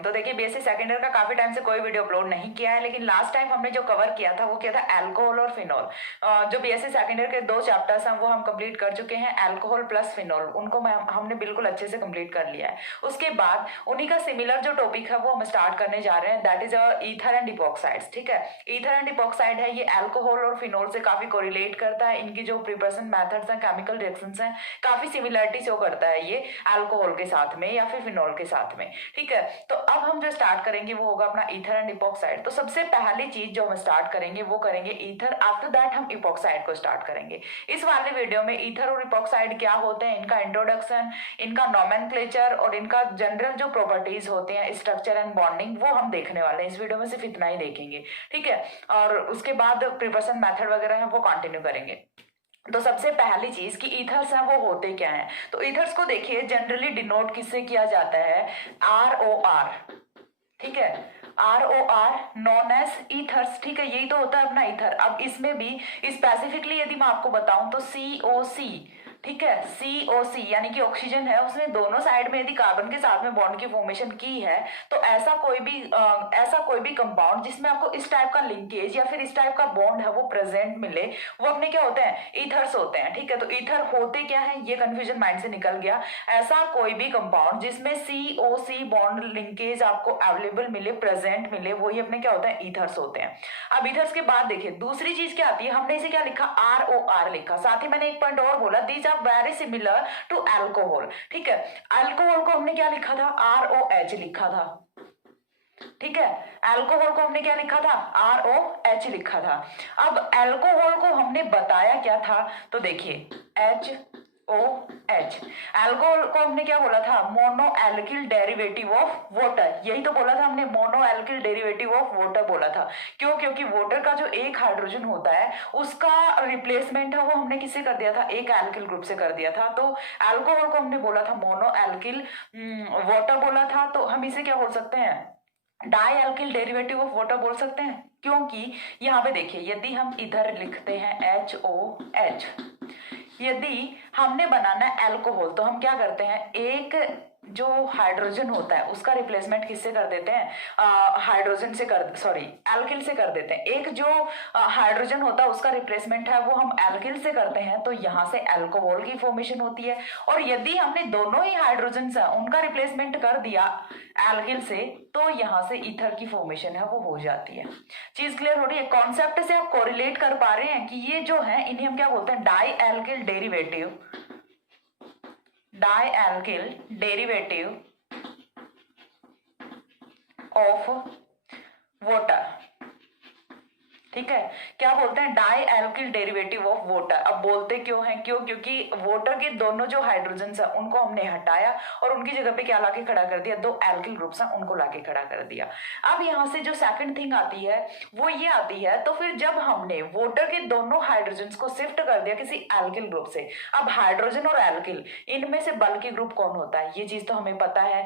हूँ। तो देखिए बीएससी सेकेंड ईयर का काफी टाइम से कोई वीडियो अपलोड नहीं किया है, लेकिन लास्ट टाइम हमने जो कवर किया था वो किया था अल्कोहल और फिनॉल। जो बीएससी सेकेंड ईयर के 2 चैप्टर्स हैं वो हम कंप्लीट कर चुके हैं, अल्कोहल प्लस फिनॉल, उनको हमने बिल्कुल अच्छे से कंप्लीट कर लिया है। उसके बाद उन्हीं का सिमिलर जो टॉपिक है वो हम स्टार्ट करने जा रहे हैं, दैट इज ईथर एंड इपॉक्साइड्स। ठीक है, ईथर एंड इपॉक्साइड है, ये अल्कोहल और फिनॉल से काफी कोरिलेट करता है। इनकी जो प्रिपरेशन मेथड्स हैं, केमिकल रिएक्शंस हैं, काफी सिमिलरिटी शो करता है ये अल्कोहल के साथ में या फिर फिनॉल के साथ में। ठीक है, तो अब हम जो स्टार्ट करेंगे वो होगा अपना ईथर एंड इपॉक्साइड। तो सबसे पहली चीज जो हम स्टार्ट करेंगे वो करेंगे ईथर, आफ्टर दैट हम इपॉक्साइड को स्टार्ट करेंगे। इस वाले वीडियो में ईथर और इपॉक्साइड क्या होते हैं, इनका इंट्रोडक्शन, इनका नोमेनक्लेचर और इनका जनरल जो प्रॉपर्टीज होते हैं, स्ट्रक्चर एंड बॉन्डिंग, वो हम देखने वाले हैं। इस वीडियो में सिर्फ इतना ही देखेंगे। ठीक है, और उसके बाद प्रिपरेशन मेथड वगैरह है वो कंटिन्यू करेंगे। तो सबसे पहली चीज कि ईथर्स हैं वो होते क्या हैं। तो ईथर्स को देखिए जनरली डिनोट किससे किया जाता है, ROR। ठीक है, ROR नॉन एज ईथर्स। ठीक है, यही तो होता है अपना ईथर। अब इसमें भी स्पेसिफिकली यदि मैं आपको बताऊं तो COC। ठीक है, COC यानी कि ऑक्सीजन है, उसने दोनों साइड में यदि कार्बन के साथ में बॉन्ड की फॉर्मेशन की है, तो ऐसा कोई भी कंपाउंड जिसमें आपको इस टाइप का लिंकेज या फिर इस टाइप का बॉन्ड है वो प्रेजेंट मिले, वो अपने क्या होते हैं, ईथर्स होते हैं। ठीक है, तो ईथर होते क्या है, ये कंफ्यूजन माइंड से निकल गया। ऐसा कोई भी कंपाउंड जिसमें COC बॉन्ड लिंकेज आपको अवेलेबल मिले, प्रेजेंट मिले, वही अपने क्या होता है, ईथर्स होते हैं। अब ईथर्स के बाद देखिए दूसरी चीज क्या आती है, हमने इसे क्या लिखा, ROR लिखा। साथ ही मैंने एक पॉइंट और बोला, these are very similar to alcohol. ठीक है, अल्कोहल को हमने क्या लिखा था, ROH लिखा था। ठीक है, अल्कोहल को हमने क्या लिखा था, ROH लिखा था। अब अल्कोहल को हमने बताया क्या था, तो देखिए HOH। अल्कोहल को हमने क्या बोला था, mono alkyl derivative of water. यही तो बोला था हमने, mono alkyl derivative of water बोला था। क्यों, क्योंकि वाटर का जो एक हाइड्रोजन होता है उसका रिप्लेसमेंट है वो हमने किससे कर दिया था, एक एल्किल ग्रुप से कर दिया था। तो अल्कोहल को हमने बोला था मोनो एल्किल वाटर बोला था। तो हम इसे क्या बोल सकते हैं, di alkyl derivative of water बोल सकते हैं। क्योंकि यहाँ पे देखिए यदि हम इधर लिखते हैं HOH, यदि हमने बनाना है अल्कोहल तो हम क्या करते हैं, एक जो हाइड्रोजन होता है उसका रिप्लेसमेंट किससे कर देते हैं, हाइड्रोजन से एल्किल से कर देते हैं। एक जो हाइड्रोजन होता है उसका रिप्लेसमेंट है वो हम एल्किल से करते हैं, तो यहाँ से अल्कोहल की फॉर्मेशन होती है। और यदि हमने दोनों ही हाइड्रोजन है उनका रिप्लेसमेंट कर दिया एल्किल से, तो यहाँ से ईथर की फॉर्मेशन है वो हो जाती है। चीज क्लियर हो रही है, कॉन्सेप्ट से आप कोरिलेट कर पा रहे हैं कि ये जो है इन्हें हम क्या बोलते हैं, di alkyl derivative of water. ठीक है, क्या बोलते हैं, di alkyl derivative of water. अब बोलते क्यों है, क्योंकि वाटर के दोनों जो हाइड्रोजन है उनको हमने हटाया और उनकी जगह पे क्या लाके खड़ा कर दिया, 2 एल्किल ग्रुप्स हैं उनको लाके खड़ा कर दिया। अब यहाँ से जो सेकंड थिंग आती है वो ये आती है, तो फिर जब हमने वाटर के दोनों हाइड्रोजन को शिफ्ट कर दिया किसी एल्किल ग्रुप से, अब हाइड्रोजन और एल्किल इनमें से बल्कि ग्रुप कौन होता है, ये चीज तो हमें पता है।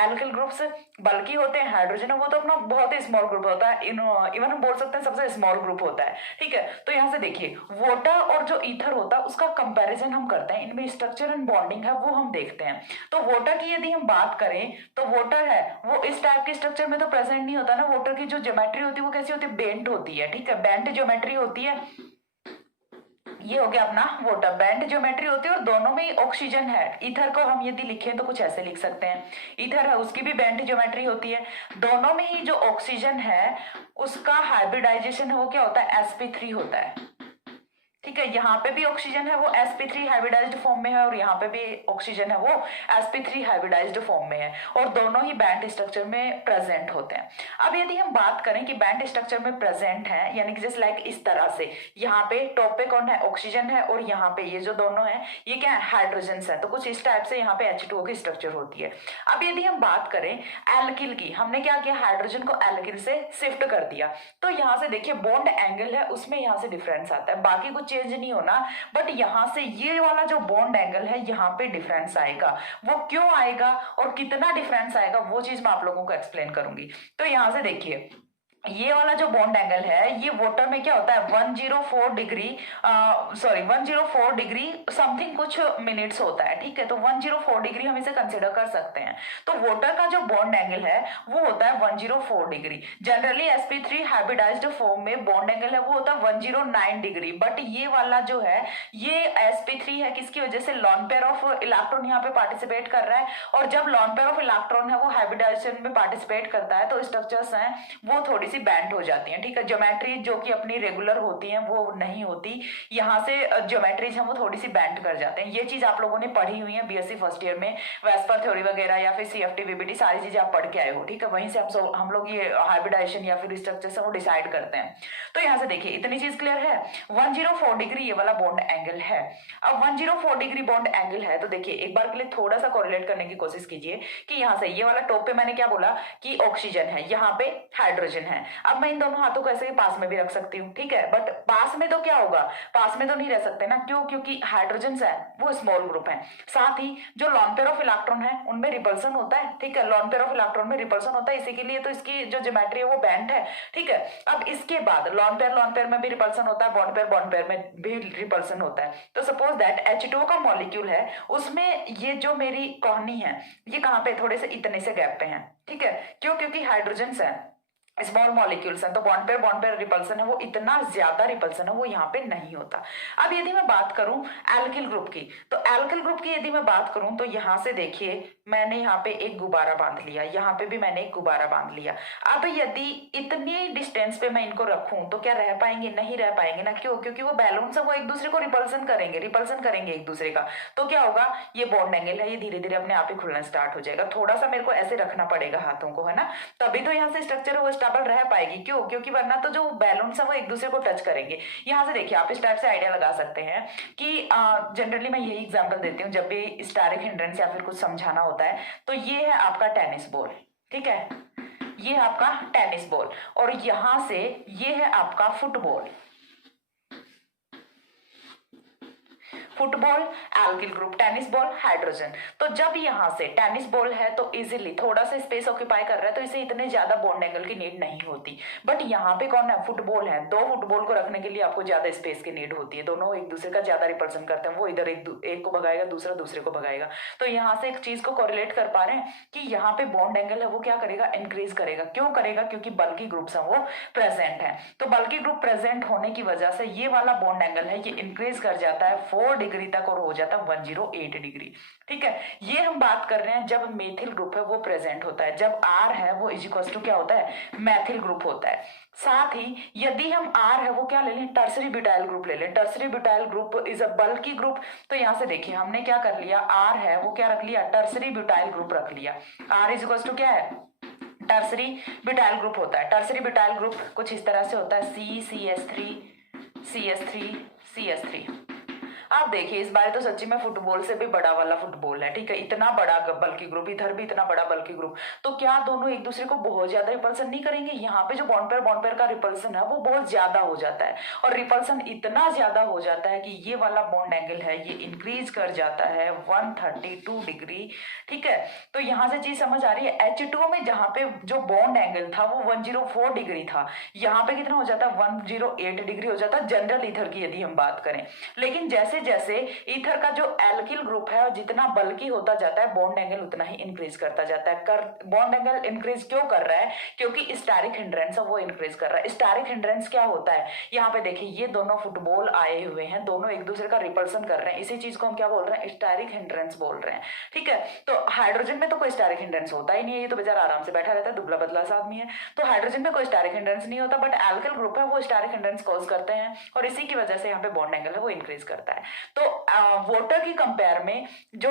एल्किल ग्रुप्स बल्कि होते हैं, हाइड्रोजन वो तो अपना बहुत ही स्मॉल ग्रुप होता है, इवन हम बोल सकते हैं सबसे स्मॉल ग्रुप होता है। ठीक है, तो यहां से देखिए वाटर और जो ईथर होता है उसका कंपैरिजन हम करते हैं, इनमें स्ट्रक्चर एंड बॉन्डिंग है वो हम देखते हैं। तो वाटर की यदि हम बात करें तो वाटर है वो इस टाइप के स्ट्रक्चर में तो प्रेजेंट नहीं होता ना। वाटर की जो ज्योमेट्री होती है वो कैसी होती है, बेंट होती है। ठीक है, बेंट ज्योमेट्री होती है। ये हो गया अपना वाटर, बैंड ज्योमेट्री होती है और दोनों में ही ऑक्सीजन है। ईथर को हम यदि लिखें तो कुछ ऐसे लिख सकते हैं, ईथर है उसकी भी बैंड ज्योमेट्री होती है। दोनों में ही जो ऑक्सीजन है उसका हाइब्रिडाइजेशन है वो क्या होता है, sp3 होता है। ठीक है, यहाँ पे भी ऑक्सीजन है वो sp3 हाइब्रिडाइज्ड फॉर्म में है और यहाँ पे भी ऑक्सीजन है वो sp3 हाइब्रिडाइज्ड फॉर्म में है, और दोनों ही बैंड स्ट्रक्चर में प्रेजेंट होते हैं। अब यदि हम बात करें कि बैंड स्ट्रक्चर में प्रेजेंट है, यानी कि जस्ट लाइक इस तरह से, यहाँ पे टॉप पे कौन है, ऑक्सीजन है, और यहाँ पे ये जो दोनों है ये क्या है, हाइड्रोजन है। तो कुछ इस टाइप से यहाँ पे H2O की स्ट्रक्चर होती है। अब यदि हम बात करें एल्किल की, हमने क्या किया, हाइड्रोजन को एल्किल से शिफ्ट कर दिया, तो यहाँ से देखिए बॉन्ड एंगल है उसमें यहाँ से डिफरेंस आता है, बाकी कुछ चेंज नहीं होना, बट यहां से ये वाला जो बॉन्ड एंगल है यहां पे डिफरेंस आएगा। वो क्यों आएगा और कितना डिफरेंस आएगा वो चीज मैं आप लोगों को एक्सप्लेन करूंगी। तो यहां से देखिए ये वाला जो बॉन्ड एंगल है ये वाटर में क्या होता है 104 डिग्री, सॉरी 104 डिग्री समथिंग कुछ मिनट्स होता है, ठीक है। तो 104 डिग्री हम इसे कंसिडर कर सकते हैं। तो वाटर का जो बॉन्ड एंगल है वो होता है 104 degree. Generally sp3 hybridized form में बॉन्ड एंगल है वो होता है 109 डिग्री, बट ये वाला जो है ये sp3 है किसकी वजह से, लॉन पेयर ऑफ इलेक्ट्रॉन यहाँ पे पार्टिसिपेट कर रहा है, और जब लॉन पेयर ऑफ इलेक्ट्रॉन है वो हाइब्रिडाइजेशन में पार्टिसिपेट करता है तो स्ट्रक्चर्स हैं वो थोड़ी सी बैंड हो जाती हैं, ठीक है। ज्योमेट्री जो कि अपनी रेगुलर होती हैं वो नहीं होती, यहाँ से ज्योमेट्रीज हैं वो थोड़ी सी बैंड कर जाते हैं। ये चीज आप लोगों ने पढ़ी हुई है बीएससी फर्स्ट ईयर में, वेस्पर थ्योरी वगैरह या फिर सीएफटी वीबीटी सारी चीजें आप पढ़ के आए हो, ठीक है। वहीं से हम लोग ये हाइब्रिडाइजेशन या फिर स्ट्रक्चर वो डिसाइड करते हैं। तो यहाँ से देखिए इतनी चीज क्लियर है, 104 डिग्री ये वाला बॉन्ड एंगल है। अब 104 डिग्री बॉन्ड एंगल है तो देखिए एक बार के लिए थोड़ा सा कोरिलेट करने की कोशिश कीजिए कि यहाँ से ये वाला टॉप पे मैंने क्या बोला कि ऑक्सीजन है, यहाँ पे हाइड्रोजन है। अब मैं इन दोनों हाथों को ऐसे ही पास में भी रख सकती हूँ, ठीक है, बट पास में तो क्या होगा, पास में तो नहीं रह सकते ना, क्यों, क्योंकि हाइड्रोजन है वो स्मॉल ग्रुप है, साथ ही जो लॉन पेयर ऑफ इलेक्ट्रॉन है उनमें रिपल्सन होता है, ठीक है, लॉन पेयर ऑफ इलेक्ट्रॉन में रिपल्सन होता है, इसी के लिए तो इसकी जो ज्योमेट्री है वो बैंड है, ठीक है। अब इसके बाद लॉन पेयर में भी रिपल्सन होता है, बॉन्ड पेयर में भी रिपल्सन होता है। तो सपोज दैट H2O का मॉलिक्यूल है उसमें ये जो मेरी कोहनी है ये कहाँ पे, थोड़े से इतने से गैप पे है, ठीक है, क्यों, क्योंकि हाइड्रोजन है, स्मॉल मॉलिक्यूल्स हैं, तो बॉन्ड पेयर रिपल्सन है वो इतना ज्यादा रिपल्सन है वो यहाँ पे नहीं होता। अब यदि मैं बात करूं एल्किल ग्रुप की, तो एल्किल ग्रुप की यदि मैं बात करूं तो यहाँ से देखिए मैंने यहाँ पे एक गुब्बारा बांध लिया, यहाँ पे भी मैंने एक गुब्बारा बांध लिया। अब यदि इतनी डिस्टेंस पे मैं इनको रखूं तो क्या रह पाएंगे, नहीं रह पाएंगे ना, क्यों, क्योंकि वो बैलून से वो एक दूसरे को रिपल्सन करेंगे एक दूसरे का। तो क्या होगा, ये बॉन्ड एंगल है ये धीरे धीरे अपने आप ही खुलना स्टार्ट हो जाएगा। थोड़ा सा मेरे को ऐसे रखना पड़ेगा हाथों को, है ना, तभी तो यहाँ से स्ट्रक्चर वो स्टेबल रह पाएगी, क्यों, क्योंकि वरना तो जो बैलून है वो एक दूसरे को टच करेंगे। यहाँ से देखिए आप इस टाइप से आइडिया लगा सकते हैं कि जनरली मैं यही एग्जांपल देती हूँ जब भी स्टैटिक हिंड्रेंस या फिर कुछ समझाना होता है। तो ये है आपका टेनिस बॉल, ठीक है, ये है आपका टेनिस बॉल, और यहां से ये है आपका football, football alkyl group, tennis ball hydrogen. तो जब यहाँ से टेनिस बॉल है तो इजीली थोड़ा सा स्पेस ऑक्यूपाई कर रहा है तो इसे इतने ज्यादा बॉन्ड एंगल की नीड नहीं होती। बट यहाँ पे कौन है, फुटबॉल है, दो फुटबॉल को रखने के लिए आपको ज्यादा स्पेस की नीड होती है, दोनों एक दूसरे का ज्यादा रिपल्सन करते हैं, वो इधर एक को भगाएगा दूसरा दूसरे को भगाएगा। तो यहाँ से एक चीज को कोरिलेट कर पा रहे हैं कि यहाँ पे बॉन्ड एंगल है वो क्या करेगा, इंक्रीज करेगा। क्यों करेगा, क्योंकि बल्कि ग्रुप्स है वो प्रेजेंट है। तो बल्कि ग्रुप प्रेजेंट होने की वजह से ये वाला बॉन्ड एंगल है ये इंक्रीज कर जाता है 4 डिग्री तक और हो जाता है 108 डिग्री, ठीक है। ये हम बात कर रहे हैं जब मेथिल ग्रुप है वो प्रेजेंट होता है, जब R है वो इज इक्वल टू क्या होता है, मैथिल ग्रुप होता है। साथ ही यदि हम R है वो क्या ले लें, टर्सरी ब्यूटाइल ग्रुप ले लें, tertiary butyl group is a bulky group. तो यहां से देखिए हमने क्या कर लिया, R है वो क्या रख लिया, टर्सरी ब्यूटाइल ग्रुप रख लिया। R इज इक्वल टू क्या है, टर्सरी ब्यूटाइल ग्रुप होता है। टर्सरी ब्यूटाइल ग्रुप कुछ इस तरह से होता है, CCS3 CH3 CH3। आप देखिए इस बार तो सच्ची में फुटबॉल से भी बड़ा वाला फुटबॉल है, ठीक है, इतना बड़ा बल्कि ग्रुप, इधर भी इतना बड़ा बल्कि ग्रुप। तो क्या दोनों एक दूसरे को बहुत ज्यादा रिपल्सन नहीं करेंगे, यहाँ पे जो बॉन्ड पेयर का रिपल्सन है वो बहुत ज्यादा हो जाता है, और रिपल्सन इतना ज्यादा हो जाता है कि ये वाला बॉन्ड एंगल है ये इंक्रीज कर जाता है 132 डिग्री, ठीक है। तो यहाँ से चीज समझ आ रही है, H2O में जहाँ पे जो बॉन्ड एंगल था वो 104 डिग्री था, यहाँ पे कितना हो जाता है 108 डिग्री हो जाता है जनरल ईथर की यदि हम बात करें। लेकिन जैसे जैसे ईथर का जो एल्किल ग्रुप है जितना बल्कि होता जाता है बॉन्ड एंगल उतना ही इंक्रीज करता जाता है। बॉन्ड एंगल इंक्रीज क्यों कर रहा है, क्योंकि स्टैटिक हिंड्रेंस है वो इंक्रीज कर रहा है। स्टैटिक हिंड्रेंस क्या होता है, यहाँ पे देखिए ये दोनों फुटबॉल आए हुए हैं, दोनों एक दूसरे का रिपल्सन कर रहे हैं, इसी चीज को हम क्या बोल रहे हैं, स्टैटिक हिंड्रेंस बोल रहे हैं, ठीक है। तो हाइड्रोजन में तो कोई स्टैटिक हिंड्रेंस होता ही नहीं है, ये तो बेचारा आराम से बैठा रहता है, दुबला पतला सा आदमी है, तो हाइड्रोजन में कोई स्टैटिक हिंड्रेंस नहीं होता। बट एल्किल ग्रुप है वो स्टैटिक हिंड्रेंस कॉज करते हैं, और इसी की वजह से यहाँ पे बॉन्ड एंगल है वो इंक्रीज करता है। तो वाटर की कंपेयर में जो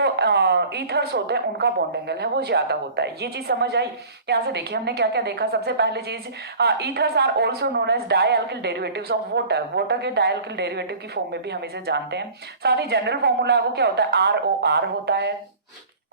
ईथर्स होते हैं उनका बॉन्ड एंगल है वो ज्यादा होता है। ये चीज समझ आई। यहाँ से देखिए हमने क्या क्या देखा, सबसे पहले चीज ethers are also known as dialkyl derivatives of water, water के डाईएल्किल डेरिवेटिव की फॉर्म में भी हम इसे जानते हैं। साथ ही जनरल फॉर्मूला है वो क्या होता है, ROR होता है,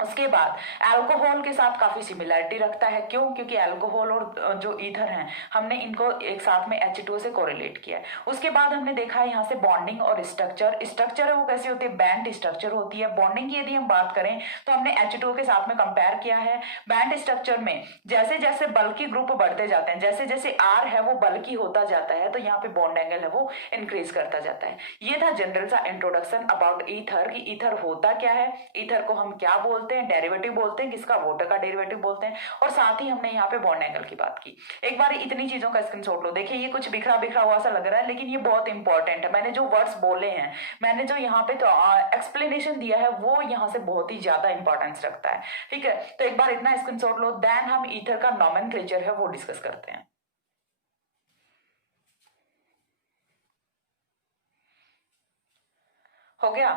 उसके बाद अल्कोहल के साथ काफी सिमिलरिटी रखता है। क्यों? क्योंकि अल्कोहल और जो ईथर हैं हमने इनको एक साथ में H2O से कोरिलेट किया है। उसके बाद हमने देखा है यहाँ से बॉन्डिंग और स्ट्रक्चर है वो कैसी होती है, बैंड स्ट्रक्चर होती है। बॉन्डिंग की यदि हम बात करें तो हमने H2O के साथ में कंपेयर किया है। बैंड स्ट्रक्चर में जैसे जैसे बल्कि ग्रुप बढ़ते जाते हैं, जैसे जैसे R है वो बल्कि होता जाता है, तो यहाँ पे बॉन्ड एंगल है वो इंक्रीज करता जाता है। ये था जनरल सा इंट्रोडक्शन अबाउट ईथर कि ईथर होता क्या है, ईथर को हम क्या बोलते हैं, डेरिवेटिव बोलते हैं, किसका, वाटर का डेरिवेटिव बोलते हैं, और साथ ही हमने यहाँ पे बॉन्ड एंगल की बात की। एक बार इतनी चीजों का स्क्रीनशॉट लो। देखिए ये कुछ बिखरा बिखरा हुआ सा लग रहा है, लेकिन ये बहुत इंपॉर्टेंट है। मैंने जो वर्ड्स बोले हैं, मैंने जो यहाँ पे तो एक्सप्लेनेशन दिया है, वो यहाँ से बहुत ही ज्यादा इंपॉर्टेंस रखता है। ठीक है, तो एक बार इतना स्क्रीनशॉट लो, देन हम ईथर का नॉमेनक्लेचर है वो डिस्कस करते हैं। हो गया।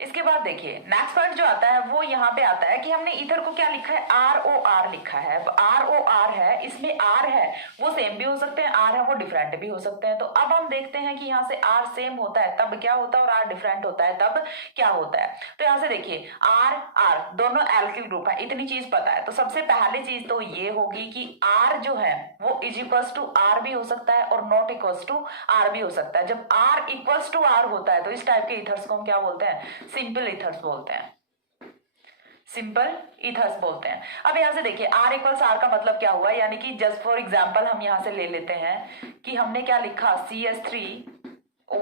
इसके बाद देखिए नेक्स्ट पॉइंट जो आता है वो यहाँ पे आता है कि हमने ईथर को क्या लिखा है, ROR लिखा है। ROR है, इसमें R है वो सेम भी हो सकते हैं, R है वो डिफरेंट भी हो सकते हैं। तो अब हम देखते हैं कि यहाँ से R सेम होता है तब क्या होता है, और R डिफरेंट होता है तब क्या होता है। तो यहाँ से देखिए R दोनों एल्किल ग्रुप है, इतनी चीज पता है। तो सबसे पहली चीज तो ये होगी कि R जो है वो इज इक्वल्स टू R भी हो सकता है और नॉट इक्वल्स टू R भी हो सकता है। जब R इक्वल्स टू R होता है तो इस टाइप के ईथर्स को हम क्या बोलते हैं, सिंपल ईथर्स बोलते हैं, सिंपल ईथर्स बोलते हैं। अब यहां से देखिए R इक्वल्स R का मतलब क्या हुआ, यानी कि जस्ट फॉर एग्जांपल हम यहां से ले लेते हैं कि हमने क्या लिखा, CH3O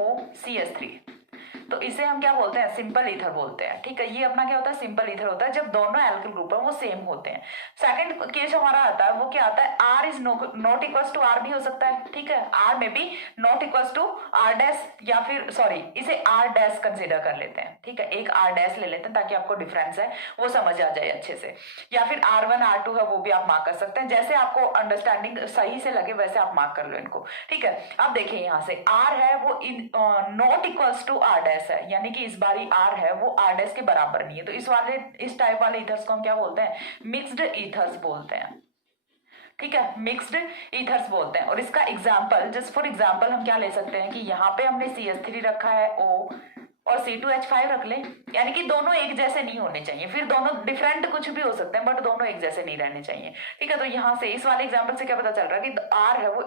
तो इसे हम क्या बोलते हैं, सिंपल ईथर बोलते हैं। ठीक है, ये अपना क्या होता है, सिंपल ईथर होता है जब दोनों एल्किल ग्रुप है वो सेम होते हैं। सेकंड केस हमारा आता है वो क्या आता है, R is not equals to R भी हो सकता है। ठीक है, R में भी not equals to R dash, या फिर सॉरी इसे R डैश कंसिडर कर लेते हैं। ठीक है, एक R डैश ले लेते हैं ताकि आपको डिफरेंस है वो समझ आ जाए अच्छे से, या फिर R1 R2 है वो भी आप मार्क कर सकते हैं, जैसे आपको अंडरस्टैंडिंग सही से लगे वैसे आप मार्क कर लो इनको। ठीक है, अब देखिए यहाँ से R है वो not equals to R dash है, यानी कि इस बारी R है वो R डैश के बराबर नहीं है। तो इस टाइप वाले ईथर्स को हम क्या बोलते हैं, मिक्स्ड ईथर्स बोलते हैं। ठीक है, मिक्स्ड ईथर्स बोलते हैं। और इसका एग्जांपल, जस्ट फॉर एग्जांपल हम क्या ले सकते हैं कि यहाँ पे हमने CH3 रखा है O और C2H5 रख ले, यानी कि दोनों एक जैसे नहीं होने चाहिए, फिर दोनों डिफरेंट कुछ भी हो सकते हैं बट दोनों एक जैसे नहीं रहने चाहिए। ठीक है, तो यहाँ से इस वाले एग्जांपल से क्या पता चल रहा है कि R है वो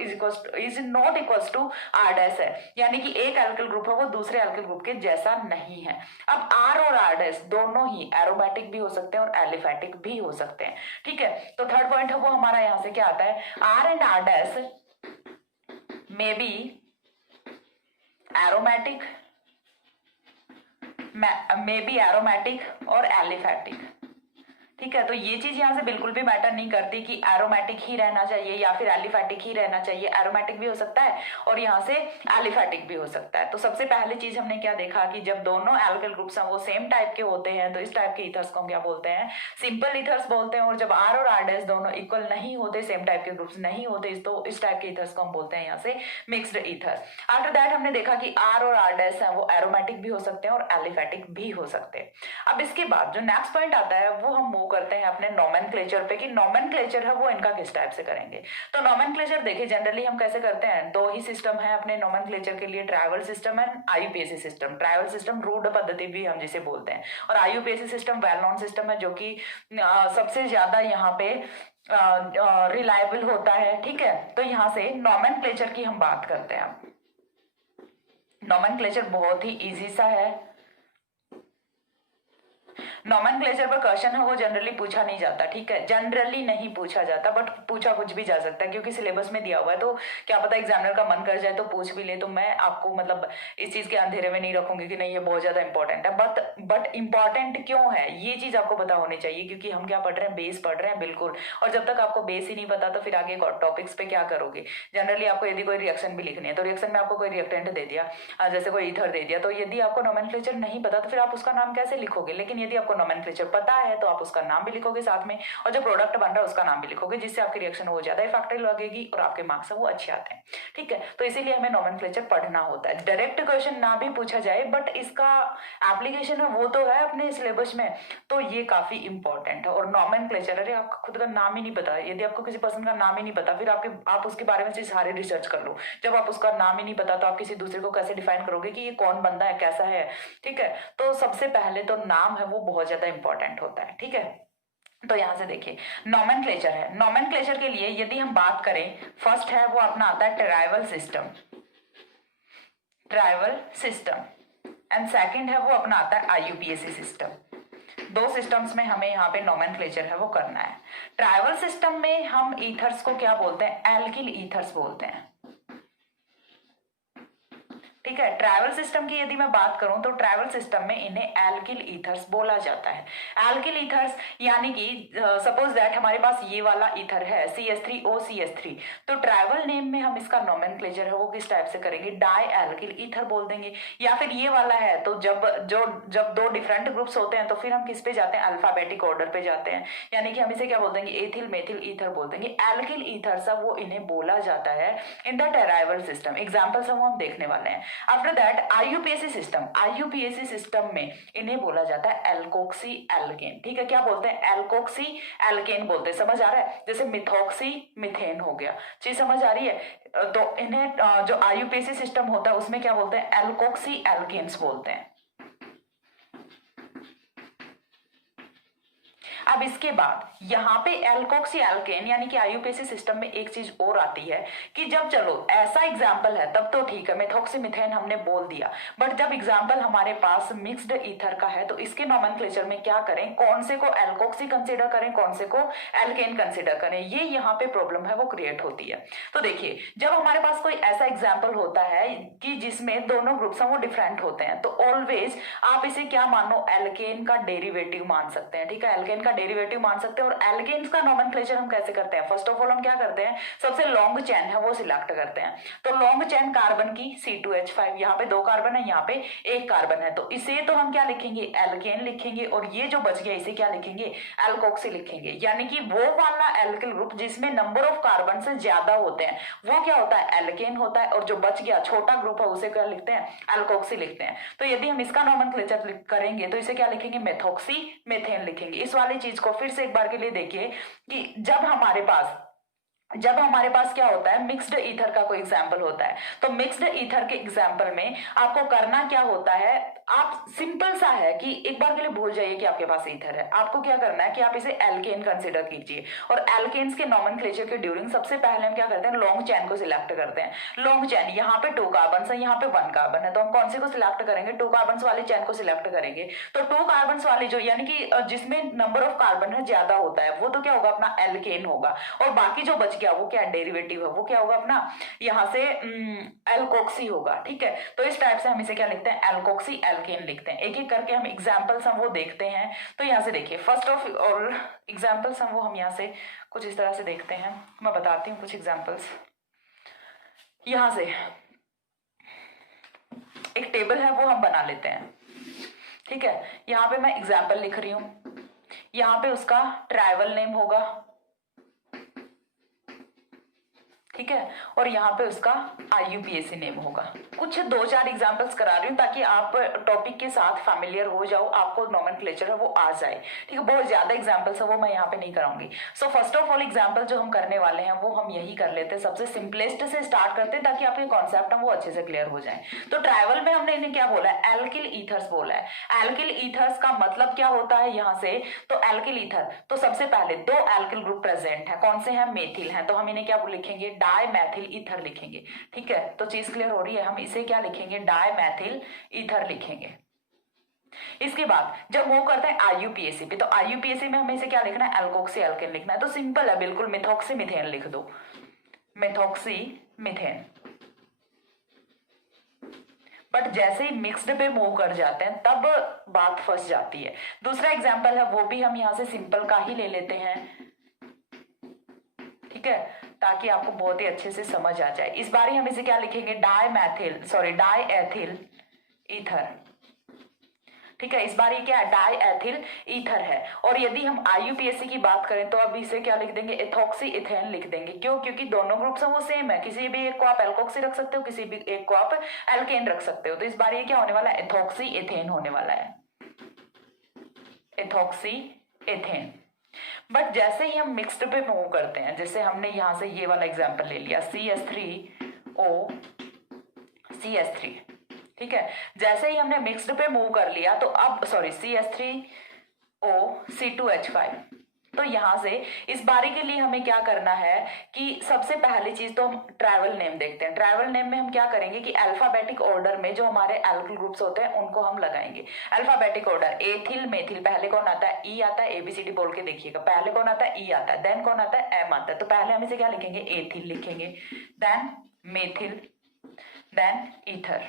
is not equals to R dash है, यानी कि एक एल्किल ग्रुप है वो दूसरे एल्किल ग्रुप के जैसा नहीं है। अब R और R डैश दोनों ही एरोमेटिक भी हो सकते हैं और एलिफेटिक भी हो सकते हैं। ठीक है, तो थर्ड पॉइंट है वो हमारा यहाँ से क्या आता है, R and R dash may be aromatic, may be aromatic और एलिफेटिक। ठीक है, तो ये चीज यहाँ से बिल्कुल भी मैटर नहीं करती कि एरोमेटिक ही रहना चाहिए या फिर एलिफेटिक ही रहना चाहिए। एरोमेटिक भी हो सकता है और यहाँ से एलिफेटिक भी हो सकता है। तो सबसे पहली चीज हमने क्या देखा कि जब दोनों एल्किल ग्रुप्स हैं वो सेम टाइप के होते हैं तो इस टाइप के ईथर्स को हम क्या बोलते हैं, सिंपल ईथर्स बोलते हैं। और जब R और R डैश दोनों इक्वल नहीं होते, सेम टाइप के ग्रुप्स नहीं होते, तो इस टाइप के ईथर्स को हम बोलते हैं यहाँ से मिक्स्ड ईथर। आफ्टर दैट हमने देखा कि R और R डैश है वो एरोमेटिक भी हो सकते हैं और एलिफेटिक भी हो सकते हैं। अब इसके बाद जो नेक्स्ट पॉइंट आता है वो हम मूव करते हैं अपने नोमेनक्लेचर पे कि नोमेनक्लेचर है वो इनका किस टाइप से करेंगे। तो नोमेनक्लेचर देखिए जनरली हम कैसे करते हैं, दो ही सिस्टम है अपने नोमेनक्लेचर के लिए, trivial system and IUPAC system. Trivial system रूढ़ पद्धति भी हम जिसे बोलते हैं, और IUPAC system well known system है जो कि सबसे ज्यादा यहाँ पे रिलायबल होता है। ठीक है, तो यहाँ से नोमेनक्लेचर की हम बात करते हैं। नोमेनक्लेचर बहुत ही इजी सा है। नोमेनक्लेचर पर क्वेश्चन है वो जनरली पूछा नहीं जाता। ठीक है, जनरली नहीं पूछा जाता बट पूछा कुछ भी जा सकता है क्योंकि सिलेबस में दिया हुआ है। तो क्या पता एग्जामिनर का मन कर जाए तो पूछ भी ले। तो मैं आपको मतलब इस चीज के अंधेरे में नहीं रखूंगी कि नहीं ये बहुत ज्यादा इंपॉर्टेंट है, बट इंपॉर्टेंट क्यों है ये चीज आपको पता होनी चाहिए, क्योंकि हम क्या पढ़ रहे हैं, बेस पढ़ रहे हैं बिल्कुल। और जब तक आपको बेस ही नहीं पता तो फिर आगे टॉपिक्स पे क्या करोगे। जनरली आपको यदि कोई रिएक्शन भी लिखनी है तो रिएक्शन में आपको कोई रिएक्टेंट दे दिया, जैसे कोई ईथर दे दिया, तो यदि आपको नोमेनक्लेचर नहीं पता तो फिर आप उसका नाम कैसे लिखोगे। लेकिन यदि आपको नोमेनक्लेचर पता है तो आप उसका नाम भी लिखोगे साथ में, और जो प्रोडक्ट बन रहा है उसका नाम भी लिखोगे, जिससे आपकी रिएक्शन वो ज्यादा इफेक्टिव लगेगी और आपके मार्क्स वो अच्छे आते हैं। ठीक है, तो इसीलिए हमें नोमेनक्लेचर पढ़ना होता है। डायरेक्ट क्वेश्चन ना भी पूछा जाए बट इसका एप्लीकेशन है वो तो है अपने सिलेबस में, तो ये काफी इंपॉर्टेंट है। और नोमेनक्लेचर, अरे आपका खुद का नाम ही नहीं पता, यदि आपको किसी पर्सन का नाम ही नहीं पता फिर आप उसके बारे में सारे रिसर्च कर लो। जब आप उसका नाम ही नहीं पता तो आप किसी दूसरे को कैसे डिफाइन करोगे कि ये कौन बंदा है, कैसा है। ठीक है, तो सबसे पहले तो नाम है वो बहुत ज्यादा इंपॉर्टेंट होता है। ठीक है, तो यहां से देखिए नॉमेनक्लेचर है। नॉमेनक्लेचर के लिए यदि हम बात करें, फर्स्ट है वो अपना आता है trivial system, trivial system, and second है वो अपना आता है आईयूपीएसी सिस्टम। दो सिस्टम्स में हमें यहाँ पे नॉमेनक्लेचर है वो करना है। ट्राइवल सिस्टम में हम ईथर्स को क्या बोलते हैं, एल्किल ईथर्स बोलते हैं। ठीक है, ट्राइवल सिस्टम की यदि मैं बात करूं तो ट्राइवल सिस्टम में इन्हें एल्किल ईथर्स बोला जाता है। एल्किल ईथर्स यानी कि सपोज दैट हमारे पास ये वाला ईथर है CH3OCH3, तो ट्राइवल नेम में हम इसका नोमेनक्लेचर है वो किस टाइप से करेंगे, डाई एल्किल ईथर बोल देंगे। या फिर ये वाला है तो जब दो डिफरेंट ग्रुप्स होते हैं तो फिर हम किस पे जाते हैं, अल्फाबेटिक ऑर्डर पे जाते हैं, यानी कि हम इसे क्या बोल देंगे, एथिल मेथिल ईथर बोल देंगे। एल्किल ईथर सब वो इन्हें बोला जाता है in the trivial system. Examples हम देखने वाले हैं। After that IUPAC system, IUPAC system में इन्हें बोला जाता है एल्कोक्सी एल्केन। ठीक है, क्या बोलते हैं, एल्कोक्सी एल्केन बोलते हैं। समझ आ रहा है, जैसे मिथॉक्सी मिथेन हो गया, चीज समझ आ रही है। तो इन्हें जो आईयूपीएसी सिस्टम होता है उसमें क्या बोलते हैं, एल्कोक्सी एल्केन्स बोलते हैं। अब इसके बाद यहाँ पे एल्कोक्सी एल्केन यानी कि आईयूपीएसी सिस्टम में एक चीज और आती है कि जब चलो ऐसा एग्जाम्पल है तब तो ठीक है, मेथॉक्सीमिथेन हमने बोल दिया, बट जब एग्जाम्पल हमारे पास मिक्स्ड ईथर का है तो इसके नॉमेनक्लेचर में क्या करें, कौन से को एल्कोक्सी कंसीडर करें, कौन से को एल्केन कंसीडर करें, ये यहाँ पे प्रॉब्लम है वो क्रिएट होती है। तो देखिए जब हमारे पास कोई ऐसा एग्जाम्पल होता है कि जिसमें दोनों ग्रुप्स हैं वो डिफरेंट होते हैं, तो ऑलवेज आप इसे क्या मानो, एल्केन का डेरिवेटिव मान सकते हैं। ठीक है, एल्केन का डेरिवेटिव मान सकते हैं। और एल्केन्स का नोमेनक्लेचर हम कैसे करते हैं, फर्स्ट ऑफ ऑल हम क्या करते हैं, सबसे लॉन्ग चेन है वो सिलेक्ट करते हैं। तो लॉन्ग चेन कार्बन की C2H5, यहाँ पे 2 कार्बन है, यहाँ पे 1 कार्बन है, तो इसे तो हम क्या लिखेंगे, एल्केन लिखेंगे, और ये जो बच गया इसे क्या लिखेंगे, एल्कोक्सी लिखेंगे। यानी कि वो वाला एल्किल ग्रुप जिसमें नंबर ऑफ कार्बन से ज्यादा होते हैं वो क्या होता है, एल्केन होता है, और जो बच गया छोटा ग्रुप है उसे क्या लिखते हैं, एल्कोक्सी लिखते हैं। तो यदि हम इसका नोमेनक्लेचर करेंगे तो इसे क्या लिखेंगे, मेथॉक्सी मेथेन लिखेंगे। इस वाली चीज को फिर से एक बार के लिए देखिए कि जब हमारे पास क्या होता है, मिक्स्ड ईथर का कोई एग्जाम्पल होता है, तो मिक्स्ड ईथर के एग्जाम्पल में आपको करना क्या होता है, आप सिंपल सा है कि एक बार के लिए भूल जाइए कि आपके पास ईथर है, आपको क्या करना है कि आप इसे एल्केन कंसीडर कीजिए। और एल्केन्स के नोमेनक्लेचर के ड्यूरिंग सबसे पहले हम क्या करते हैं, लॉन्ग चेन को सिलेक्ट करते हैं। लॉन्ग चेन, यहाँ पे 2 कार्बन है, यहाँ पे 1 कार्बन है, तो हम कौन से को सिलेक्ट करेंगे, 2 कार्बन वाली चेन को सिलेक्ट करेंगे। तो 2 कार्बन वाली जो यानी कि जिसमें नंबर ऑफ कार्बन है ज्यादा होता है वो तो क्या होगा, अपना एल्केन होगा, और बाकी जो बच गया वो क्या डेरिवेटिव है, वो क्या होगा अपना यहाँ से एल्कोक्सी होगा। ठीक है, तो इस टाइप से हम इसे क्या लिखते हैं, एल्कोक्सी एल्केन लिखते हैं। एक एक करके हम एग्जाम्पल्स हम वो देखते हैं। तो यहाँ से देखिए फर्स्ट ऑफ ऑल एग्जाम्पल्स हम यहाँ से कुछ इस तरह से देखते हैं, मैं बताती हूँ कुछ एग्जाम्पल्स। यहाँ से एक टेबल है वो हम बना लेते हैं। ठीक है, यहाँ पे मैं एग्जाम्पल लिख रही हूँ, यहाँ पे उसका ट्राइवल नेम होगा, ठीक है, और यहाँ पे उसका आईयूपीएसी नेम होगा। कुछ 2-4 एग्जांपल्स करा रही हूँ ताकि आप टॉपिक के साथ फैमिलियर हो जाओ, आपको नोमेनक्लेचर है वो आ जाए। ठीक है, बहुत ज्यादा एग्जांपल्स है वो मैं यहाँ पे नहीं कराऊंगी। So first of all example जो हम करने वाले हैं वो हम यही कर लेते हैं, सबसे सिंपलेस्ट से स्टार्ट करते हैं ताकि आपके कॉन्सेप्ट है वो अच्छे से क्लियर हो जाए। तो ट्राइवल में हमने इन्हें क्या बोला है, एल्किल ईथर्स बोला है। एल्किल ईथर्स का मतलब क्या होता है यहाँ से, तो एल्किल ईथर, तो सबसे पहले 2 एल्किल ग्रुप प्रेजेंट है, कौन से हैं, मेथिल है, तो हम इन्हें क्या लिखेंगे, डाई मैथिल ईथर लिखेंगे। ठीक है, तो चीज क्लियर हो रही है, हम इसे क्या लिखेंगे, डाई मैथिल ईथर लिखेंगे। इसके बाद जब मूव करते हैं आईयूपीएसी पे, तो आईयूपीएसी में हमें इसे क्या लिखना है, एल्कोक्सी एल्केन लिखना है। तो सिंपल है बिल्कुल, मेथॉक्सी मिथेन लिख दो, मेथॉक्सी मिथेन। बट जैसे ही मिक्स्ड पे मूव कर जाते हैं तब बात फंस जाती है। दूसरा एग्जांपल है वो भी हम यहां से सिंपल का ही ले लेते हैं। ठीक है, ताकि आपको बहुत ही अच्छे से समझ आ जाए। इस बार हम इसे क्या लिखेंगे, डाई एथिल ईथर। ठीक है, इस बार ये क्या है, डाई एथिल ईथर है। और यदि हम आईयूपीएसी की बात करें तो अब इसे क्या लिख देंगे, एथॉक्सी इथेन लिख देंगे। क्यों, क्योंकि दोनों ग्रुप्स हैं वो सेम है, किसी भी एक को आप एल्कोक्सी रख सकते हो, किसी भी एक को आप एल्केन रख सकते हो। तो इस बार ये क्या होने वाला है, एथॉक्सी इथेन होने वाला है, एथॉक्सी इथेन। बट जैसे ही हम मिक्स्ड पे मूव करते हैं, जैसे हमने यहां से ये वाला एग्जांपल ले लिया, CH3O CH3, ठीक है, जैसे ही हमने मिक्स्ड पे मूव कर लिया तो अब सॉरी CH3O C2H5, तो यहां से इस बारी के लिए हमें क्या करना है कि सबसे पहली चीज तो हम ट्रैवल नेम देखते हैं। ट्रैवल नेम में हम क्या करेंगे कि अल्फाबेटिक ऑर्डर में जो हमारे एल्किल ग्रुप्स होते हैं उनको हम लगाएंगे। अल्फाबेटिक ऑर्डर, एथिल मेथिल, पहले कौन आता है? ई आता है, ABCD बोल के देखिएगा। पहले कौन आता है? ई आता है। देन कौन आता है? एम आता है। तो पहले हम इसे क्या लिखेंगे? एथिल लिखेंगे, देन मेथिल, देन ईथर।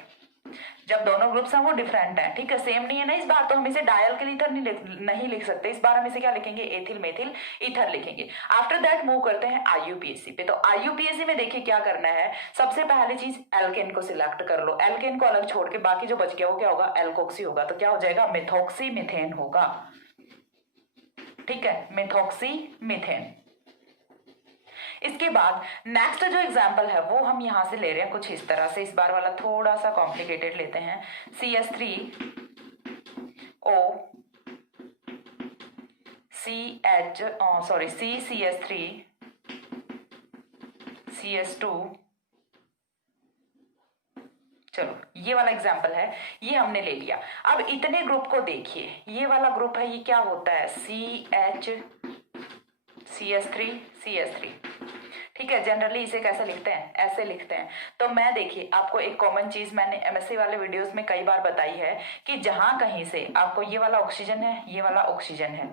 जब दोनों ग्रुप्स हैं वो डिफरेंट हैं, ठीक है, सेम नहीं है ना इस बार, तो हम इसे डायल्किल ईथर नहीं लिख सकते। इस बार हम इसे क्या लिखेंगे? एथिल मेथिल ईथर लिखेंगे। आफ्टर दैट मूव करते हैं IUPAC पे। तो IUPAC में देखिए क्या करना है। सबसे पहली चीज एल्केन को सिलेक्ट कर लो। एल्केन को अलग छोड़ के बाकी जो बच गया वो क्या होगा? एल्कोक्सी होगा। तो क्या हो जाएगा? मेथॉक्सी मिथेन होगा, ठीक है, मेथॉक्सी मिथेन। इसके बाद नेक्स्ट जो एग्जाम्पल है वो हम यहां से ले रहे हैं कुछ इस तरह से। इस बार वाला थोड़ा सा कॉम्प्लिकेटेड लेते हैं। CH3O CCS3 CS2, चलो ये वाला एग्जाम्पल है, ये हमने ले लिया। अब इतने ग्रुप को देखिए, ये वाला ग्रुप है, ये क्या होता है? CS3 ठीक है। जनरली इसे कैसे लिखते हैं? ऐसे लिखते हैं। तो मैं देखिए आपको एक कॉमन चीज मैंने MSc वाले वीडियोस में कई बार बताई है कि जहां कहीं से आपको ये वाला ऑक्सीजन है, ये वाला ऑक्सीजन है,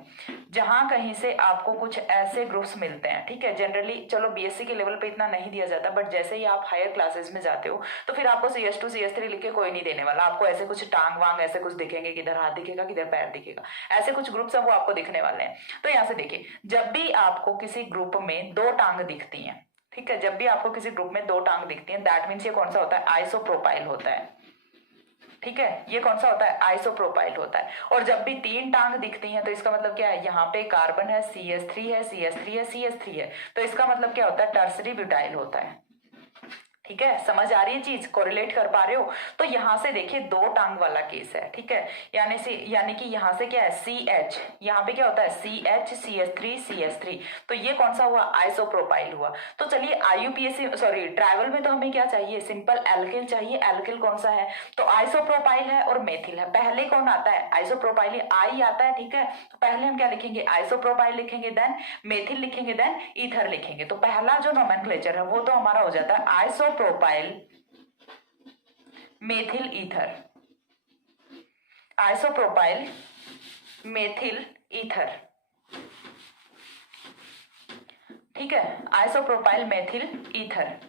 जहां कहीं से आपको कुछ ऐसे ग्रुप्स मिलते हैं, ठीक है, जनरली चलो BSc के लेवल पे इतना नहीं दिया जाता, बट जैसे ही आप हायर क्लासेस में जाते हो तो फिर आपको CS2 CS3 लिख के कोई नहीं देने वाला। आपको ऐसे कुछ टांग वांग ऐसे कुछ दिखेंगे, किधर हाथ दिखेगा किधर पैर दिखेगा, ऐसे कुछ ग्रुप्स है वो आपको दिखने वाले हैं। तो यहाँ से देखिए, जब भी आपको किसी ग्रुप में 2 टांग दिखती हैं, ठीक है, जब भी आपको किसी ग्रुप में 2 टांग दिखती हैं, दैट मीन्स ये कौन सा होता है? आइसोप्रोपाइल होता है, ठीक है, ये कौन सा होता है? आइसोप्रोपाइल होता है। और जब भी 3 टांग दिखती हैं तो इसका मतलब क्या है? यहाँ पे कार्बन है, CH3 है, CH3 है, CH3 है, तो इसका मतलब क्या होता है? टर्सरी ब्यूटाइल होता है, ठीक है। समझ आ रही है चीज? कोरिलेट कर पा रहे हो? तो यहां से देखिए 2 टांग वाला केस है, ठीक है, यानी कि यहां से क्या है? CH, यहाँ पे क्या होता है? CH CH3 CH3, तो ये कौन सा हुआ? आइसोप्रोपाइल हुआ। तो चलिए IUPAC सॉरी ट्रैवल में तो हमें क्या चाहिए? सिंपल एल्किल चाहिए। एल्किल कौन सा है? तो आइसोप्रोपाइल है और मेथिल है। पहले कौन आता है? आइसोप्रोपाइल, आई आता है, ठीक है, तो पहले हम क्या लिखेंगे? आइसोप्रोपाइल लिखेंगे, देन मेथिल लिखेंगे, देन ईथर लिखेंगे। तो पहला जो नोमेनक्लेचर है वो तो हमारा हो जाता है isopropyl methyl ether, isopropyl methyl ether, ठीक है, आइसोप्रोपाइल मेथिल ईथर।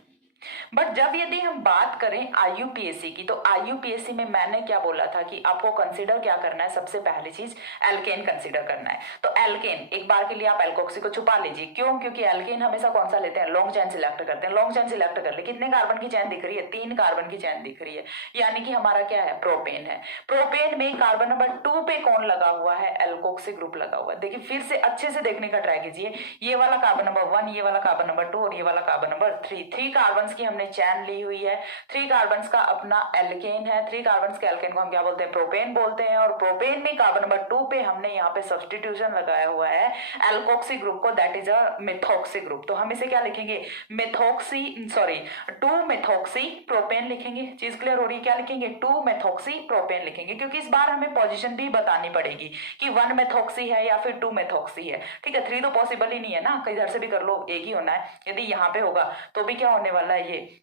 बट जब यदि हम बात करें IUPAC की, तो IUPAC में मैंने क्या बोला था कि आपको कंसीडर क्या करना है? सबसे पहली चीज एल्केन कंसीडर करना है। तो एल्केन, एक बार के लिए आप एल्कोक्सी को छुपा लीजिए। क्यों? क्योंकि एल्केन हमेशा कौन सा लेते हैं? लॉन्ग चेन सिलेक्ट करते हैं। लॉन्ग चेन सिलेक्ट कर ले, कितने कार्बन की चेन दिख रही है? 3 कार्बन की चेन दिख रही है, यानी कि हमारा क्या है? प्रोपेन है। प्रोपेन में कार्बन नंबर 2 पे कौन लगा हुआ है? एल्कोक्सी ग्रुप लगा हुआ है। देखिए फिर से अच्छे से देखने का ट्राई कीजिए। ये वाला कार्बन नंबर 1, ये वाला कार्बन नंबर 2 और ये वाला कार्बन नंबर 3, 3 कार्बन की हमने चैन ली हुई है। 3 कार्बन का अपना एल्केन है। 3 कार्बन के एल्केन को हम क्या बोलते हैं? प्रोपेन बोलते हैं। और प्रोपेन में कार्बन नंबर 2 पे हमने यहाँ पे सब्स्टिट्यूशन लगाया हुआ है एल्कोक्सी ग्रुप को, that is a methoxy group. तो हम इसे क्या लिखेंगे? मेथॉक्सी सॉरी 2 मेथॉक्सी प्रोपेन लिखेंगे। चीज क्लियर हो रही है? क्या लिखेंगे? 2 मेथॉक्सी प्रोपेन लिखेंगे, क्योंकि इस बार हमें पोजीशन भी बतानी पड़ेगी कि 1 मेथॉक्सी है या फिर 2 मेथॉक्सी है, ठीक है। 3 तो पॉसिबल ही नहीं है ना, इधर से भी कर लो, एक ही होना है। यदि यहाँ पे होगा तो भी क्या होने वाला है? ये